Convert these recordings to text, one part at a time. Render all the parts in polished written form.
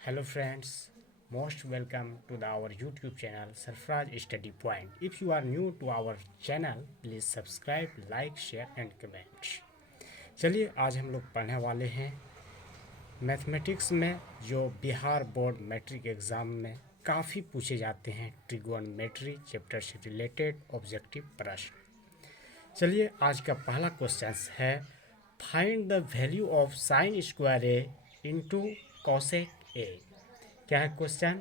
Hello friends, most welcome to our YouTube channel Sarfraz Study Point. If you are new to our channel, please subscribe, like, share and comment. चलिए आज हम लोग पढ़ने वाले हैं mathematics में जो बिहार बोर्ड मैट्रिक एग्ज़ाम में काफ़ी पूछे जाते हैं ट्रिगोनोमेट्री चैप्टर से रिलेटेड ऑब्जेक्टिव प्रश्न। चलिए आज का पहला क्वेश्चन है find the value of sign square A into cosec ए। क्या है question?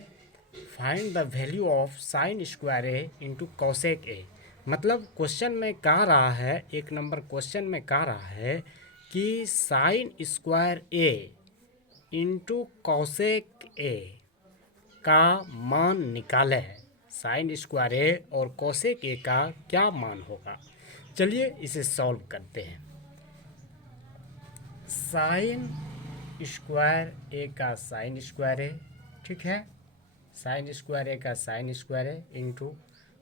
Find the value of sign square A into cosec ए। मतलब क्वेश्चन में कह रहा है, एक नंबर क्वेश्चन में कह रहा है कि साइन स्क्वायर ए इंटू कॉसेक ए का मान निकाले। साइन स्क्वायर ए और कॉसेक ए का क्या मान होगा? चलिए इसे सॉल्व करते हैं। साइन स्क्वायर ए का साइन स्क्वायर ए, ठीक है, साइन स्क्वायर ए का साइन स्क्वायर ए इंटू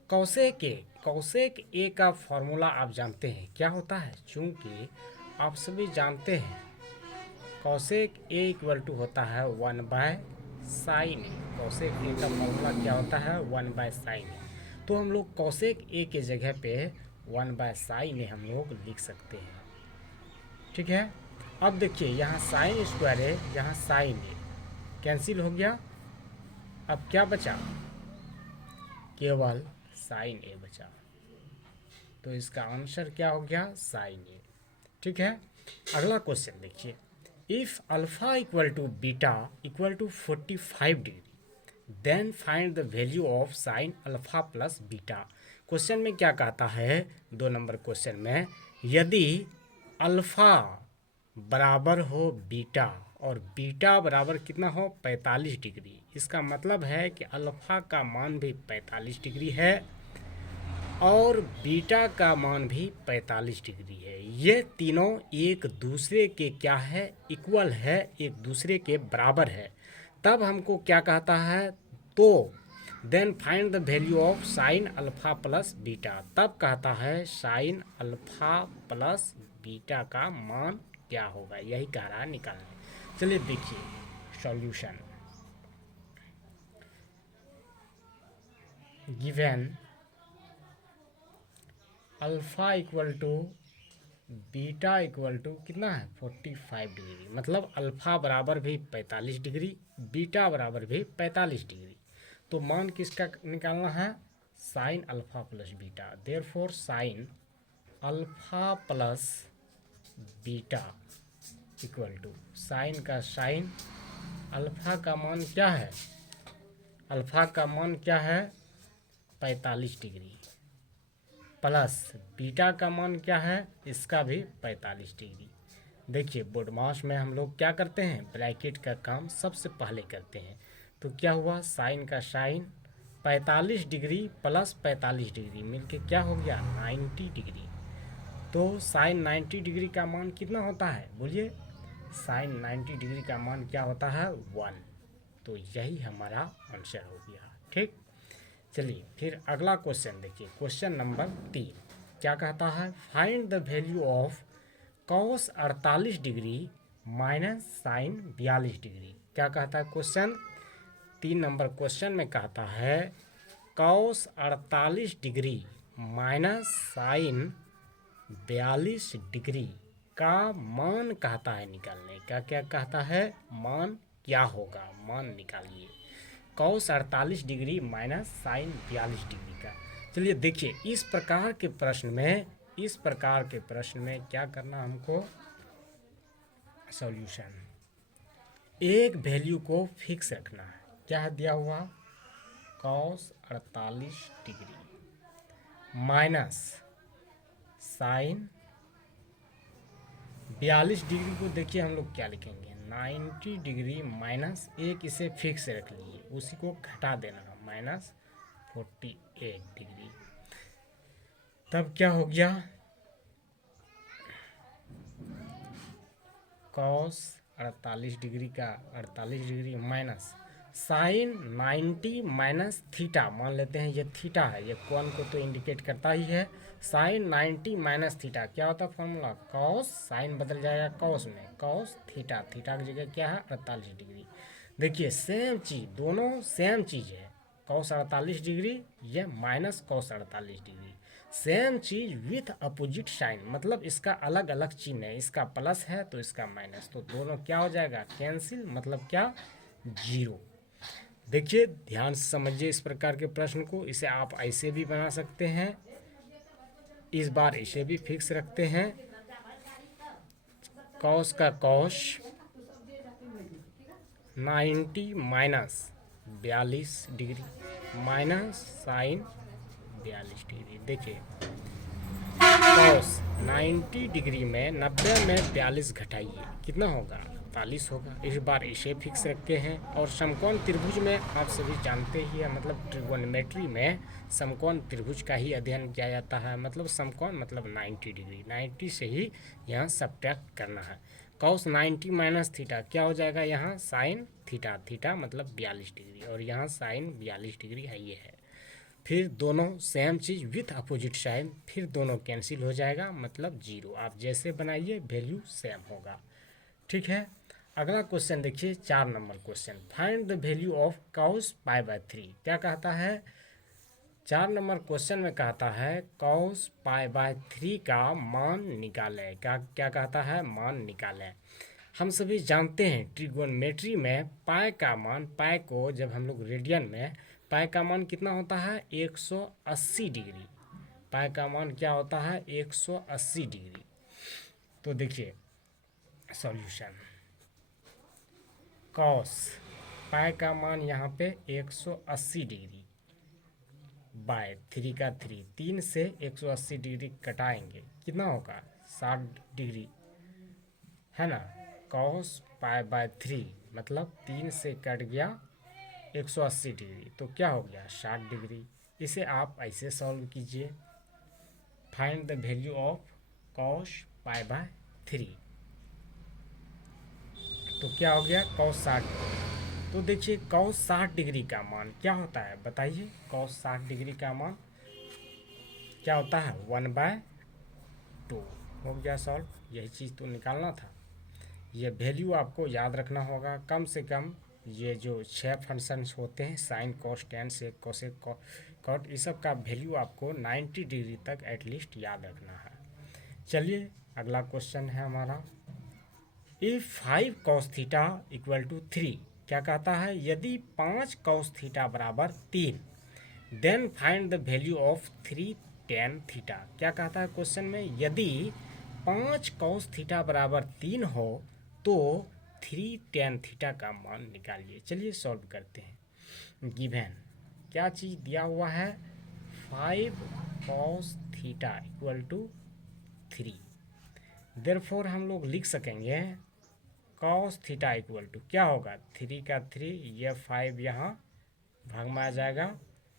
कॉसेक ए। कॉसेक ए का फॉर्मूला आप जानते हैं क्या होता है, चूंकि आप सभी जानते हैं कॉसेक ए इक्वल टू होता है 1/साइन ए। कॉसेक ए का फॉर्मूला क्या होता है? 1/साइन ए। तो हम लोग कॉसेक ए के जगह पे 1/साइन ए हम लोग लिख सकते हैं, ठीक है। अब देखिए यहाँ साइन स्क्वायर है, यहाँ साइन ए कैंसिल हो गया। अब क्या बचा? केवल साइन ए बचा। तो इसका आंसर क्या हो गया? साइन ए, ठीक है। अगला क्वेश्चन देखिए, if alpha equal to beta equal to 45 degree then find the value of sine alpha plus beta. Question में क्या कहता है? 2 नंबर क्वेश्चन में, यदि अल्फा बराबर हो बीटा और बीटा बराबर कितना हो? 45 डिग्री। इसका मतलब है कि अल्फ़ा का मान भी 45 डिग्री है और बीटा का मान भी 45 डिग्री है। ये तीनों एक दूसरे के क्या है? इक्वल है, एक दूसरे के बराबर है। तब हमको क्या कहता है? तो then find the value of sine alpha plus beta. तब कहता है साइन अल्फ़ा प्लस बीटा का मान क्या होगा, यही कह रहा है निकालने। चलिए देखिए solution. Given alpha equal to beta equal to कितना है? 45 डिग्री। मतलब अल्फा बराबर भी 45 डिग्री, बीटा बराबर भी 45 डिग्री। तो मान किसका निकालना है? Sine alpha plus beta. Therefore sine alpha plus beta equal to sine का साइन, अल्फ़ा का मान क्या है? अल्फ़ा का मान क्या है? 45 डिग्री प्लस बीटा का मान क्या है? इसका भी 45 डिग्री। देखिए बोडमास में हम लोग क्या करते हैं? ब्रैकेट का काम सबसे पहले करते हैं। तो क्या हुआ? साइन का साइन 45 डिग्री प्लस 45 डिग्री मिलके क्या हो गया? 90 डिग्री। तो साइन 90 डिग्री का मान कितना होता है? बोलिए, साइन 90 डिग्री का मान क्या होता है? 1। तो यही हमारा आंसर हो गया, ठीक। चलिए फिर अगला क्वेश्चन देखिए, क्वेश्चन नंबर 3 क्या कहता है? Find the value of cos 48 degree minus sine 42 degree. क्या कहता है क्वेश्चन? 3 नंबर क्वेश्चन में कहता है cos 48 degree minus sine 42 degree का मान कहता है निकालने का। क्या कहता है? मान क्या होगा, मान निकालिए। Cos 48 degree minus sine 42 degree का। चलिए देखिए इस प्रकार के प्रश्न में क्या करना हमको? सॉल्यूशन, एक वैल्यू को फिक्स रखना है। क्या दिया हुआ? Cos 48 degree minus sine 42 degree को देखिए हम लोग क्या लिखेंगे? 90 डिग्री माइनस एक, इसे फिक्स रख लीजिए, उसी को घटा देना माइनस 48 डिग्री। तब क्या हो गया? कॉस 48 डिग्री का 48 degree minus sine 90 minus theta. मान लेते हैं ये थीटा है, ये कोण को तो इंडिकेट करता ही है। साइन 90 माइनस थीटा क्या होता है फॉर्मूला? कॉस, साइन बदल जाएगा कॉस में, कॉस थीटा, थीटा की जगह क्या है? 48 डिग्री। देखिए सेम चीज़, दोनों सेम चीज़ है। cos 48 डिग्री यह माइनस cos 48 डिग्री, सेम चीज विथ अपोजिट साइन, मतलब इसका अलग अलग चिन्ह है, इसका प्लस है तो इसका माइनस, तो दोनों क्या हो जाएगा कैंसिल, मतलब क्या जीरो। देखिए ध्यान से समझिए इस प्रकार के प्रश्न को, इसे आप ऐसे भी बना सकते हैं, इस बार इसे भी फिक्स रखते हैं। कॉस का cos 90 minus 42 degree minus sine 42 degree. देखिए कॉस 90 डिग्री में 90 में 42 घटाइए कितना होगा 48 होगा। इस बार इसे फिक्स रखते हैं। और समकोण त्रिभुज में आप सभी जानते ही है, मतलब ट्रिगोनोमेट्री में समकोण त्रिभुज का ही अध्ययन किया जाता है। मतलब समकोण मतलब 90 डिग्री, 90 से ही यहाँ सब्ट्रैक्ट करना है। कॉस 90 माइनस थीटा क्या हो जाएगा यहाँ साइन थीटा, थीटा मतलब 42 डिग्री, और यहाँ साइन 42 डिग्री है ये है। फिर दोनों सेम चीज़ विथ अपोजिट साइन, फिर दोनों कैंसिल हो जाएगा मतलब जीरो। आप जैसे बनाइए वैल्यू सेम होगा, ठीक है। अगला क्वेश्चन देखिए 4 number question, find the value of cos pi by 3। क्या कहता है 4 नंबर क्वेश्चन में, कहता है कॉस पाई बाय 3 का मान निकालें। क्या कहता है मान निकालें। हम सभी जानते हैं ट्रिगोनोमेट्री में पाई का मान, पाई को जब हम लोग रेडियन में, पाई का मान कितना होता है 180 डिग्री, पाई का मान क्या होता है 180 डिग्री। तो देखिए सॉल्यूशन, कॉस पाई का मान यहाँ पे 180 डिग्री बाय 3 का 3, 3 से 180 डिग्री कटाएंगे कितना होगा 60 डिग्री है ना। कॉस पाई बाय 3 मतलब 3 से कट गया 180 डिग्री, तो क्या हो गया 60 डिग्री। इसे आप ऐसे सॉल्व कीजिए, find the value of cos pi by 3, तो क्या हो गया कॉस 60। तो देखिए कॉस 60 डिग्री का मान क्या होता है बताइए, कॉस 60 डिग्री का मान क्या होता है 1/2। हो गया सॉल्व, यही चीज़ तो निकालना था। ये वैल्यू आपको याद रखना होगा, कम से कम ये जो 6 फंक्शंस होते हैं sine cos tan sec cosec cot, इस सब का वैल्यू आपको 90 डिग्री तक एटलीस्ट याद रखना है। चलिए अगला क्वेश्चन है हमारा, if 5 cos theta equal to 3। क्या कहता है यदि 5 कॉस थीटा बराबर 3, then find the value of 3 tan theta. क्या कहता है क्वेश्चन में, यदि 5 कॉस थीटा बराबर 3 हो तो 3 टेन थीटा का मान निकालिए। चलिए सॉल्व करते हैं। गिवन क्या चीज़ दिया हुआ है 5 cos theta equal to 3, therefore हम लोग लिख सकेंगे कॉस थीटा इक्वल टू क्या होगा 3 का 3, यह 5 यहाँ भाग में आ जाएगा,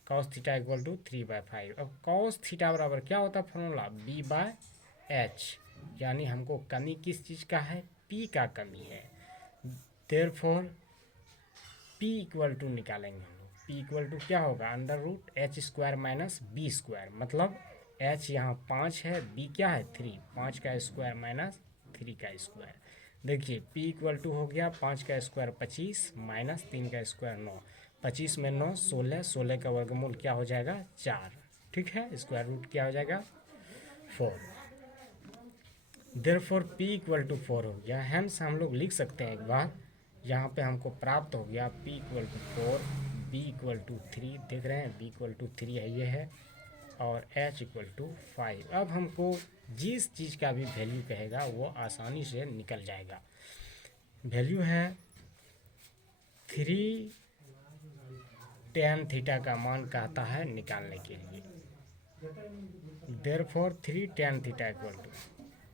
कॉस थीटा इक्वल टू 3/5। अब कॉस थीटा बराबर क्या होता है फॉर्मूला b/h, यानी हमको कमी किस चीज़ का है p का कमी है, देयरफॉर p इक्वल टू निकालेंगे हम लोग, p इक्वल टू क्या होगा √h² माइनस b स्क्वायर, मतलब h यहाँ 5 है, b क्या है 3, 5 का स्क्वायर माइनस 3 का स्क्वायर। देखिए p इक्वल टू हो गया 5 का स्क्वायर 25 माइनस 3 का स्क्वायर 9, 25 में 9 16, 16 का वर्गमूल क्या हो जाएगा 4, ठीक है, स्क्वायर रूट क्या हो जाएगा 4। देयरफॉर p इक्वल टू 4 हो गया, हेंस हम लोग लिख सकते हैं एक बार, यहाँ पे हमको प्राप्त हो गया p equal to 4, b equal to 3, देख रहे हैं b इक्वल टू 3 है ये है, और h इक्वल टू 5। अब हमको जिस चीज़ का भी वैल्यू कहेगा वो आसानी से निकल जाएगा। वैल्यू है 3 टेन थीटा का मान कहता है निकालने के लिए, therefore 3 tan theta equal to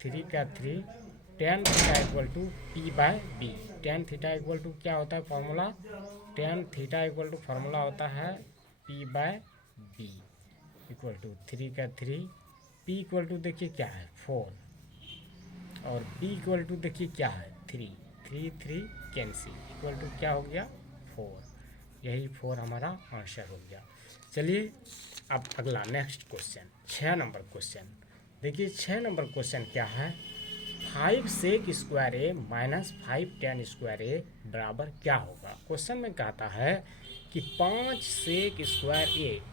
3 का 3, tan theta equal to p/b। Tan theta equal to क्या होता है formula, tan theta equal to formula होता है p/b इक्वल टू 3 का 3, p इक्वल टू देखिए क्या है 4, और b इक्वल टू देखिए क्या है 3, 3 कैंसिल इक्वल टू क्या हो गया 4, यही 4 हमारा आंसर हो गया। चलिए अब अगला नेक्स्ट क्वेश्चन 6 नंबर क्वेश्चन देखिए, 6 नंबर क्वेश्चन क्या है, 5 सेक square A minus 5 ten square ए बराबर क्या होगा। क्वेश्चन में कहता है कि 5 सेक स्क्वायर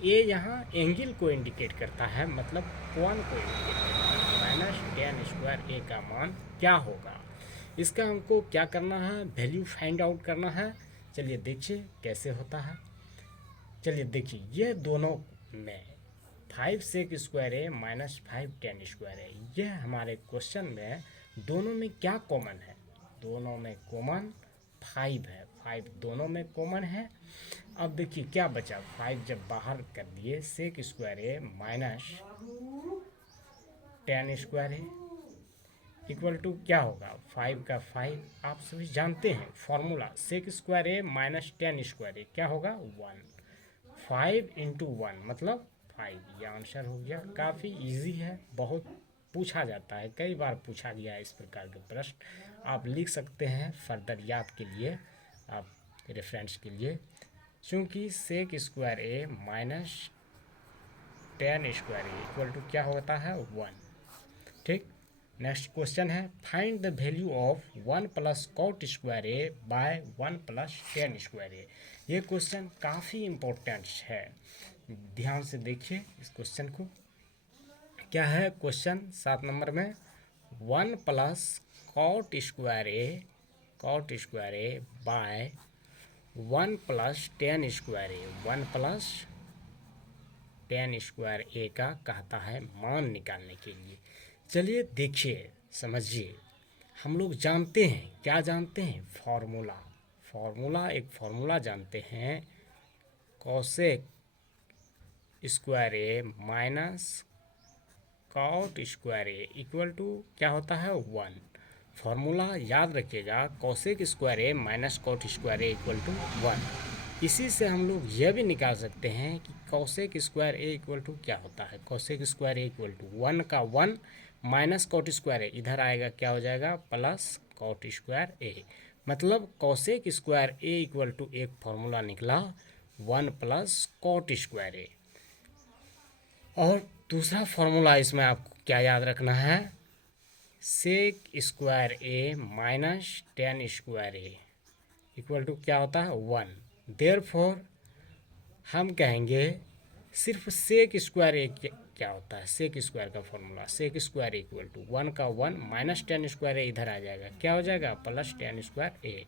ए यहाँ एंगल को इंडिकेट करता है, मतलब कोण को इंडिकेट करता है, माइनस टेन स्क्वायर ए का मान क्या होगा। इसका हमको क्या करना है, वैल्यू फाइंड आउट करना है। चलिए देखिए कैसे होता है। चलिए देखिए, ये दोनों में 5 सेक square A minus 5 ten square है, यह हमारे क्वेश्चन में दोनों में क्या कॉमन है, दोनों में कॉमन 5 है, 5 दोनों में कॉमन है। अब देखिए क्या बचा, 5 जब बाहर कर दिए, सेक square A minus tan square है इक्वल टू क्या होगा, 5 का 5 आप सभी जानते हैं formula, sec square A minus tan square A क्या होगा 1, 5 इंटू 1 मतलब 5, ये आंसर हो गया। काफ़ी इजी है, बहुत पूछा जाता है, कई बार पूछा गया है इस प्रकार के प्रश्न। आप लिख सकते हैं फर्दर याद के लिए, आप रेफरेंस के लिए। चूँकि sec square A minus tan square A equal to क्या होता है 1। ठीक, नेक्स्ट क्वेश्चन है, find the value of 1 plus cot square A by 1 plus tan square A. ये क्वेश्चन काफ़ी इम्पोर्टेंट है, ध्यान से देखिए इस क्वेश्चन को। क्या है क्वेश्चन 7 नंबर में, 1 plus cot square A by 1 plus tan square A, 1 plus tan square ए का कहता है मान निकालने के लिए। चलिए देखिए समझिए, हम लोग जानते हैं, क्या जानते हैं, फार्मूला एक फार्मूला जानते हैं, cosec square A minus cot square A equal to क्या होता है 1। फार्मूला याद रखिएगा, cosec square A minus cot square A equal to 1। इसी से हम लोग यह भी निकाल सकते हैं कि cosec square A equal to क्या होता है, cosec square A equal to 1 का 1 माइनस कॉट स्क्वायर ए, इधर आएगा क्या हो जाएगा प्लस कॉट स्क्वायर ए, मतलब cosec square A equal to एक फार्मूला निकला 1 प्लस कॉट स्क्वायर ए। और दूसरा फार्मूला इसमें आपको क्या याद रखना है, sec square A minus tan square A equal to क्या होता है 1। देयरफॉर हम कहेंगे सिर्फ सेक स्क्वायर ए क्या होता है, सेक स्क्वायर का formula, sec square equal to 1 का 1 माइनस टेन स्क्वायर ए, इधर आ जाएगा क्या हो जाएगा प्लस टेन स्क्वायर ए।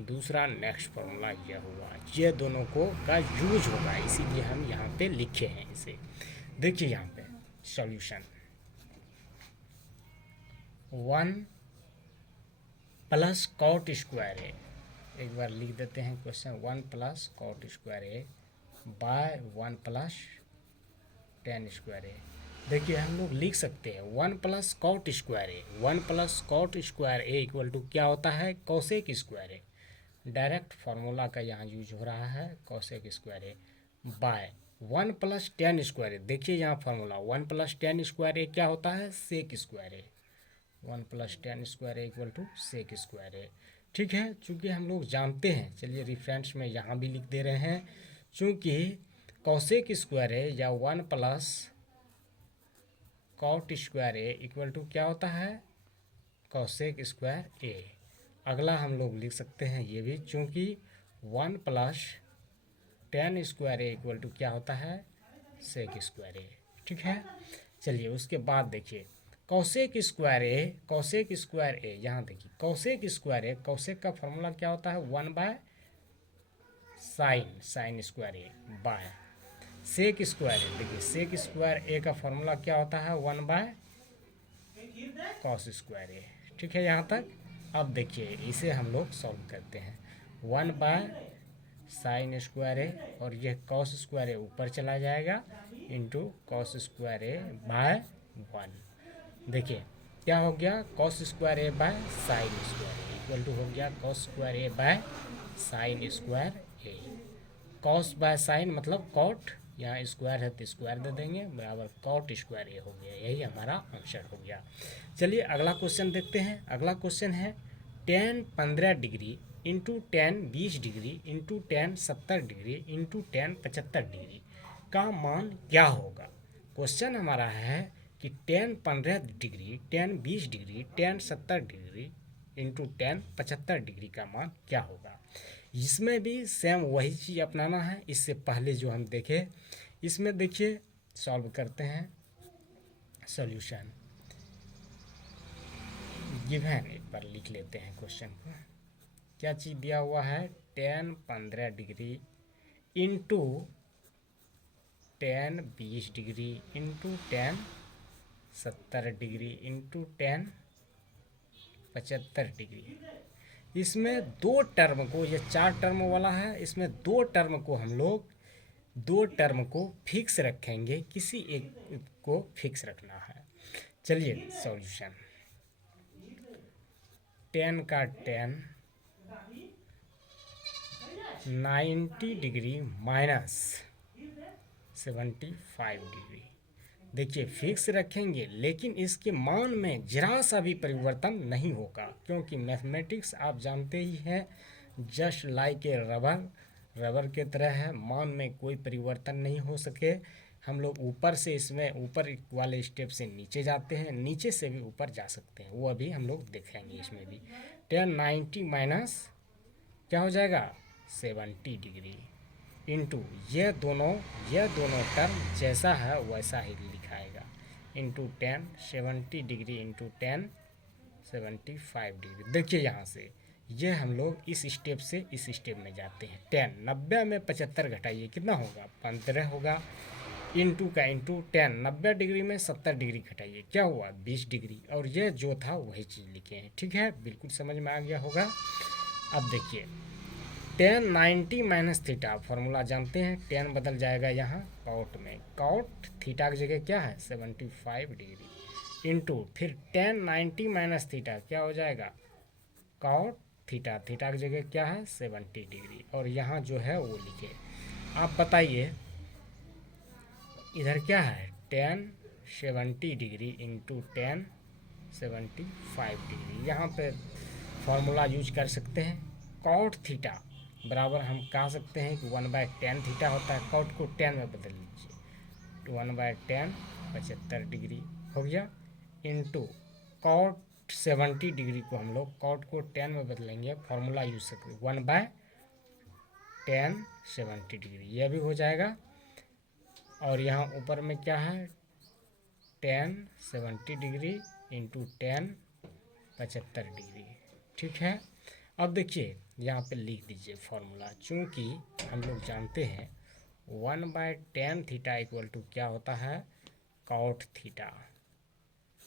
दूसरा नेक्स्ट फार्मूला यह हुआ, ये दोनों को का यूज होगा, इसीलिए हम यहाँ पे लिखे हैं इसे। देखिए यहाँ पे solution, 1 plus cot square A, एक बार लिख देते हैं question, 1 plus cot square A by 1 plus tan square A. देखिए हम लोग लिख सकते हैं 1 plus cot square A, 1 plus cot square A equal to क्या होता है cosec square A, direct formula का यहाँ यूज हो रहा है cosec square A by 1 plus tan square A. देखिए यहाँ formula 1 plus tan square A क्या होता है sec square A, 1 plus tan square A equal to sec square A. ठीक है, चूँकि हम लोग जानते हैं, चलिए रेफरेंस में यहाँ भी लिख दे रहे हैं, चूँकि कॉसेक स्क्वायर ए या 1 plus cot square A equal to क्या होता है कॉसेक स्क्वायर ए। अगला हम लोग लिख सकते हैं ये भी, चूँकि 1 plus tan square A equal to क्या होता है सेक स्क्वायर ए। ठीक है, चलिए उसके बाद देखिए कॉसेक स्क्वायर ए, यहाँ देखिए कॉसेक स्क्वायर ए, कॉसेक का फॉर्मूला क्या होता है 1 by sine square A by sec square A. देखिए सेक स्क्वायर ए का फॉर्मूला क्या होता है 1 बाय कॉस स्क्वायर ए। ठीक है यहाँ तक। अब देखिए इसे हम लोग सॉल्व करते हैं, 1 बाय साइन स्क्वायर ए और यह कॉस स्क्वायर ए ऊपर चला जाएगा into cos square A by 1। देखिए क्या हो गया cos square A by sine square A equal to हो गया cos square A by sine square A. Cos by sine मतलब कॉट, यहाँ स्क्वायर है तो स्क्वायर दे देंगे, बराबर कॉट स्क्वायर ए हो गया, यही हमारा आंसर हो गया। चलिए अगला क्वेश्चन देखते हैं। अगला क्वेश्चन है ten 15 degree into ten 20 degree into ten 70 degree into ten 75 degree का मान क्या होगा। क्वेश्चन हमारा है कि tan 15 degree, tan 20 degree, tan 70 degree into tan 75 degree का मान क्या होगा। इसमें भी सेम वही चीज़ अपनाना है। इससे पहले जो हम देखे, इसमें देखिए सॉल्व करते हैं। सॉल्यूशन गिवन, एक बार लिख लेते हैं क्वेश्चन को। क्या चीज़ दिया हुआ है, tan 15 degree into tan 20 degree into tan 70 degree into tan 75 degree. इसमें दो टर्म को, ये 4 टर्म वाला है, इसमें दो टर्म को हम लोग, दो टर्म को फिक्स रखेंगे, किसी एक को फिक्स रखना है। चलिए सॉल्यूशन, tan का tan 90 डिग्री माइनस 75 डिग्री, देखिए फिक्स रखेंगे, लेकिन इसके मान में जरा सा भी परिवर्तन नहीं होगा, क्योंकि मैथमेटिक्स आप जानते ही हैं just like a rubber, rubber के तरह है, मान में कोई परिवर्तन नहीं हो सके। हम लोग ऊपर से, इसमें ऊपर वाले स्टेप से नीचे जाते हैं, नीचे से भी ऊपर जा सकते हैं, वो अभी हम लोग देखेंगे। इसमें भी tan 90 माइनस क्या हो जाएगा 70 डिग्री इंटू ये दोनों टर्म जैसा है वैसा ही लिखाएगा, into tan 70 degree into tan 75 degree. देखिए यहाँ से ये हम लोग इस स्टेप से इस स्टेप में जाते हैं। tan 90 में 75 घटाइए, कितना होगा 15 होगा, इंटू का इंटू tan 90 डिग्री में 70 डिग्री घटाइए, क्या हुआ 20 डिग्री, और ये जो था वही चीज़ लिखे हैं। ठीक है, बिल्कुल समझ में आ गया होगा। अब देखिए tan 90 माइनस थीटा, फॉर्मूला जानते हैं, tan बदल जाएगा यहाँ कॉट में, कॉट थीटा की जगह क्या है 75 डिग्री, इंटू फिर tan 90 माइनस थीटा क्या हो जाएगा कॉट थीटा, थीटा की जगह क्या है 70 डिग्री, और यहाँ जो है वो लिखे। आप बताइए इधर क्या है tan 70 degree into tan 75 degree, यहाँ पे फॉर्मूला यूज कर सकते हैं। कॉट थीटा बराबर हम कह सकते हैं कि 1/tan थीटा होता है, कॉट को tan में बदल लीजिए, 1/tan 75 डिग्री हो गया, इंटू कॉट 70 डिग्री को हम लोग कॉट को tan में बदलेंगे, फॉर्मूला यूज सकते 1/tan 70 डिग्री, यह भी हो जाएगा। और यहाँ ऊपर में क्या है tan 70 degree into tan 75 degree. ठीक है, अब देखिए यहाँ पे लिख दीजिए फॉर्मूला, चूँकि हम लोग जानते हैं 1/tan थीटा इक्वल टू क्या होता है कॉट थीटा।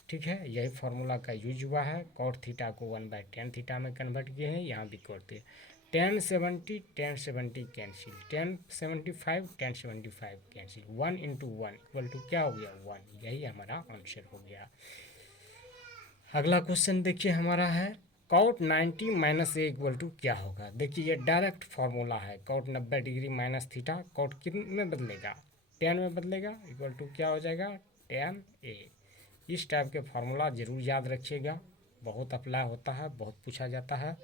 ठीक है, यही फार्मूला का यूज हुआ है, कॉट थीटा को 1/tan थीटा में कन्वर्ट किए हैं, यहाँ भी करते tan 70 cancel, tan 75 cancel, 1 into 1 equal to क्या हो गया 1, यही हमारा आंसर हो गया। अगला क्वेश्चन देखिए हमारा है cot 90 minus A equal to क्या होगा। देखिए ये डायरेक्ट फार्मूला है, cot 90 degree minus theta, cot किन में बदलेगा tan में बदलेगा, इक्वल टू क्या हो जाएगा tan a। इस टाइप के फार्मूला जरूर याद रखिएगा, बहुत अप्लाई होता है, बहुत पूछा जाता है।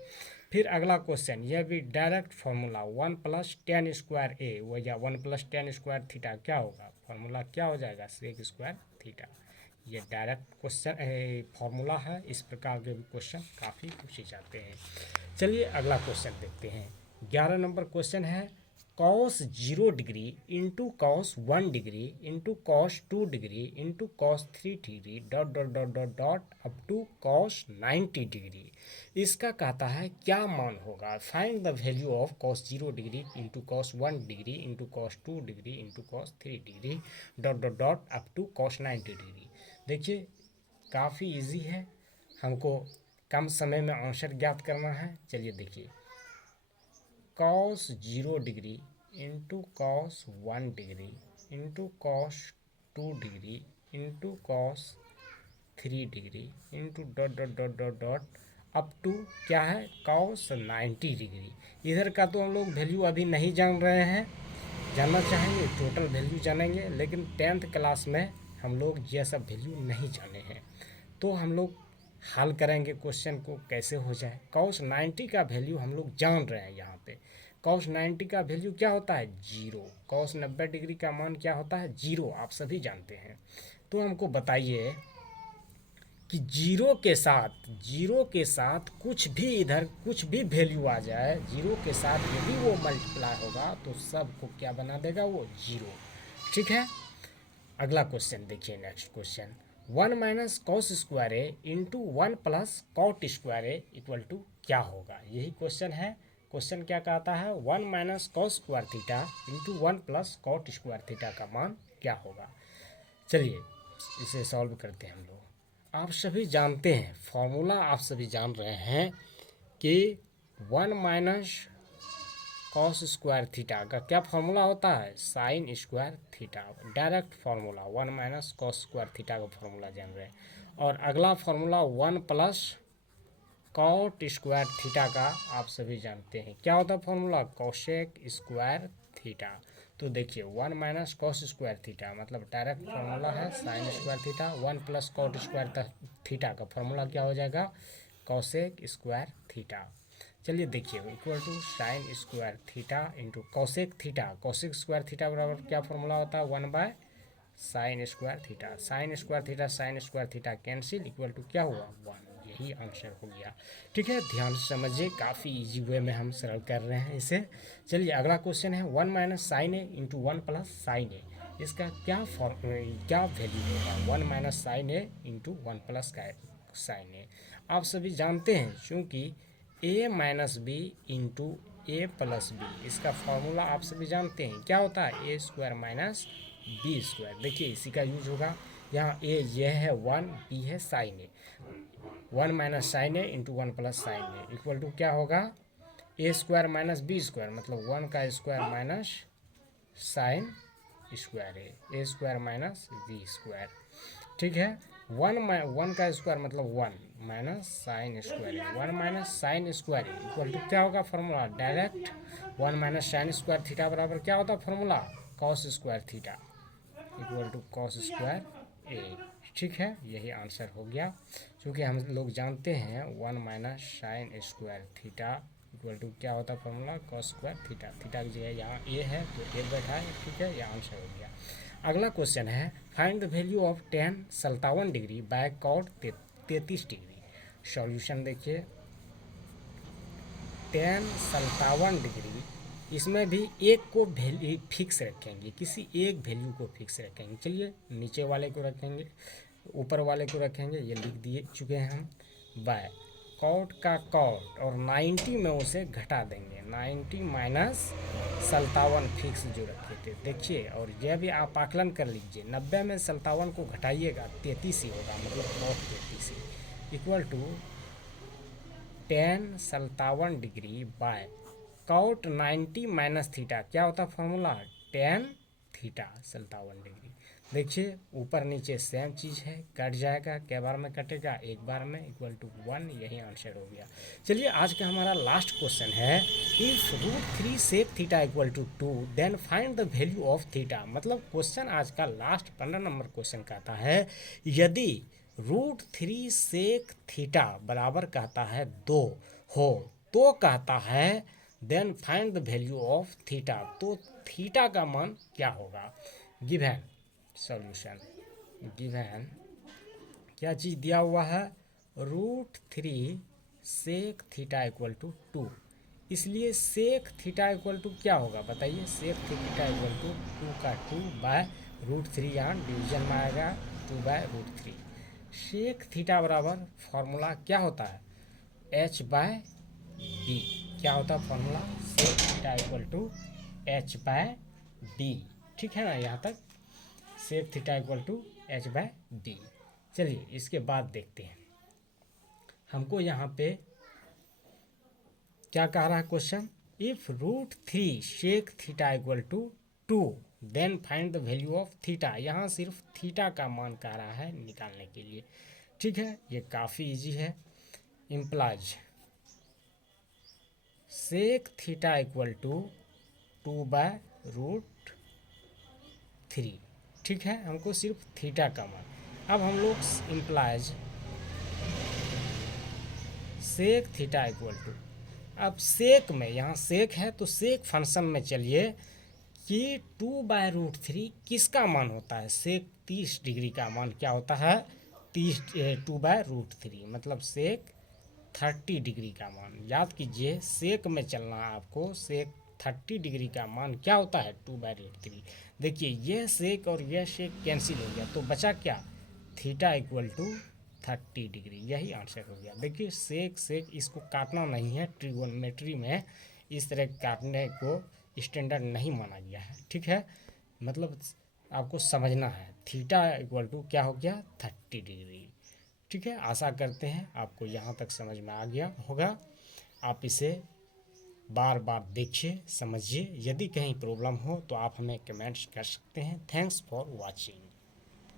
फिर अगला क्वेश्चन, यह भी डायरेक्ट फार्मूला 1 + tan स्क्वायर ए हो या 1 + tan स्क्वायर थीटा क्या होगा, फार्मूला क्या हो जाएगा सेक स्क्वायर थीटा। ये डायरेक्ट क्वेश्चन फार्मूला है, इस प्रकार के भी क्वेश्चन काफ़ी पूछे जाते हैं। चलिए अगला क्वेश्चन देखते हैं। 11 नंबर क्वेश्चन है cos 0 degree into cos 1 degree into cos 2 degree into cos 3 degree dot dot dot dot dot up to cos 90 degree. इसका कहता है क्या मान होगा, find the value of cos 0 degree into cos 1 degree into cos 2 degree into cos 3 degree dot dot dot up to cos 90 degree. देखिए काफ़ी easy है, हमको कम समय में आंसर ज्ञात करना है। चलिए देखिए cos 0 degree into cos 1 degree into cos 2 degree into cos 3 degree into dot dot dot dot dot up to क्या है cos 90 डिग्री। इधर का तो हम लोग वैल्यू अभी नहीं जान रहे हैं, जानना चाहेंगे टोटल वैल्यू जानेंगे, लेकिन 10th क्लास में हम लोग ये सब वैल्यू नहीं जाने हैं, तो हम लोग हल करेंगे क्वेश्चन को कैसे हो जाए। cos 90 का वैल्यू हम लोग जान रहे हैं, यहाँ पे cos 90 का वैल्यू क्या होता है 0, cos 90 डिग्री का मान क्या होता है 0, आप सभी जानते हैं। तो तो हमको बताइए कि जीरो के साथ कुछ भी इधर कुछ भी वैल्यू आ जाए, जीरो के साथ यदि वो मल्टीप्लाई होगा तो सबको क्या बना देगा, वो जीरो। ठीक है, अगला क्वेश्चन देखिए, next question, 1 - cos² into 1 + cot² equal to क्या होगा, यही क्वेश्चन है। क्वेश्चन क्या कहता है, 1 - cos² इंटू 1 + cot² का मान क्या होगा। चलिए इसे सॉल्व करते हैं हम लोग। आप सभी जानते हैं, फॉर्मूला आप सभी जान रहे हैं कि 1 - cos² का क्या फॉर्मूला होता है, sin²। डायरेक्ट फार्मूला 1 - cos² का फॉर्मूला जान रहे हैं। और अगला फार्मूला 1 + cot² का आप सभी जानते हैं, क्या होता है फॉर्मूला, cosec²। तो देखिए 1 - cos² मतलब डायरेक्ट फार्मूला है sin²। 1 + cot² का फॉर्मूला क्या हो जाएगा, cosec²। चलिए देखिए equal to sin² into cosec²। बराबर क्या फॉर्मूला होता है, 1/sin²। sin² cancel, equal to क्या हुआ, 1। यही आंसर हो गया। ठीक है, ध्यान से समझिए, काफ़ी इजी वे में हम सरल कर रहे हैं इसे। चलिए अगला क्वेश्चन है, 1 - sin A into 1 + sin A, इसका क्या वैल्यू होगा, 1 - sin A into 1 + sin A। आप सभी जानते हैं, चूँकि A - b इंटू A+b, इसका फॉर्मूला आप सभी जानते हैं, क्या होता है, A² - B²। देखिए इसी का यूज होगा यहाँ। A यह है 1, B है sin A। 1 - sin A into 1 + sin A equal to क्या होगा, A² - B², मतलब 1 का² माइनस sin² A² - B²। ठीक है, 1 का² मतलब 1 minus sin² 1 - sin² equal to क्या होगा फॉर्मूला, डायरेक्ट 1 - sin² बराबर क्या होता है formula, cos² equal to cos²A। ठीक है, यही आंसर हो गया। क्योंकि हम लोग जानते हैं 1 - sin² इक्वल टू क्या होता है फॉर्मूला, cos²। थीटा की जगह यहाँ ए है तो ए बैठा है। ठीक है, यह आंसर हो गया। अगला क्वेश्चन है, find the value of tan 57 degree bye cot 33 degree. Solution देखिए, tan 57 डिग्री, इसमें भी एक को वैल्यू फिक्स रखेंगे, किसी एक वैल्यू को फिक्स रखेंगे। चलिए नीचे वाले को रखेंगे, ऊपर वाले को रखेंगे, ये लिख दिए चुके हैं हम। बाय कॉट का कॉट और 90 में उसे घटा देंगे, 90 माइनस 57 फिक्स जो रखे थे। देखिए, और यह भी आप आकलन कर लीजिए, 90 में 57 को घटाइएगा 33 ही होगा, मतलब cot 33 equal to tan 57 degree by cot 90 minus theta, क्या होता है फॉर्मूला, tan थीटा 57 डिग्री। देखिए ऊपर नीचे सेम चीज़ है, कट जाएगा, क्या बार में कटेगा, एक बार में, इक्वल टू 1। यही आंसर हो गया। चलिए आज का हमारा लास्ट क्वेश्चन है, if √3 sec theta equal to 2 then find the value of theta. मतलब क्वेश्चन आज का लास्ट 15 नंबर क्वेश्चन कहता है, यदि √3 सेक थीटा बराबर कहता है 2 हो तो कहता है then find the value of theta, तो थीटा का मान क्या होगा। गिवन सॉल्यूशन, गिवन क्या चीज़ दिया हुआ है, √3 सेक थीटा इक्वल टू 2, इसलिए सेक थीटा इक्वल टू क्या होगा बताइए, सेक थीटा इक्वल टू 2 का 2 बाय √3, यहाँ डिवीजन में आएगा 2 बाय √3। सेक थीटा बराबर फॉर्मूला क्या होता है, h/b। क्या होता है formula, sec theta equal to h/b। ठीक है ना, यहाँ तक सेक थीटा इक्वल टू h/b। चलिए इसके बाद देखते हैं, हमको यहाँ पे क्या कह रहा है question, if √3 sec theta equal to 2 then find the value of theta. यहाँ सिर्फ थीटा का मान कह रहा है निकालने के लिए। ठीक है, ये काफ़ी इजी है। Implies sec theta equal to 2 by √3। ठीक है, हमको सिर्फ थीटा का मान। अब हम लोग implies sec theta equal to, अब सेक में, यहाँ सेक है तो सेक फंक्शन में चलिए, ये 2/√3 किसका मान होता है? सेक 30 डिग्री का मान क्या होता है? 2/√3 मतलब सेक 30 डिग्री का मान। याद कीजिए, सेक में चलना है आपको। सेक 30 डिग्री का मान क्या होता है? 2/√3। देखिए, यह सेक और यह सेक कैंसिल हो गया, तो बचा क्या? Theta equal to 30 degree. यही आंसर हो गया। देखिए, सेक सेक इसको काटना नहीं है। ट्रिगोनोमेट्री में इस तरह काटने को स्टैंडर्ड नहीं माना गया है, ठीक है। मतलब आपको समझना है। थीटा इक्वल टू क्या हो गया? 30 डिग्री, ठीक है। आशा करते हैं आपको यहाँ तक समझ में आ गया होगा। आप इसे बार बार देखिए, समझिए। यदि कहीं प्रॉब्लम हो तो आप हमें कमेंट्स कर सकते हैं। Thanks for watching.